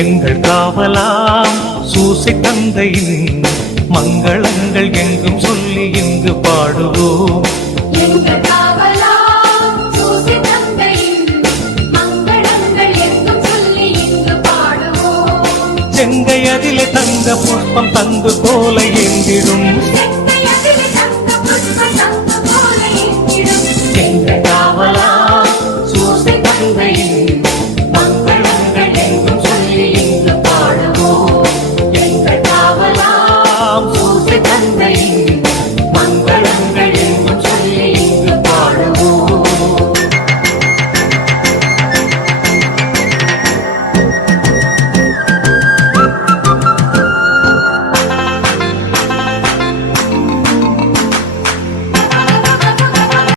எங்கள் காவலாம் சூசை தந்தையின் மங்களங்கள் எங்கும் சொல்லி இங்கு பாடுவோம். செங்கை அதிலே தங்க புஷ்பம் தந்து போல எங்கிடும்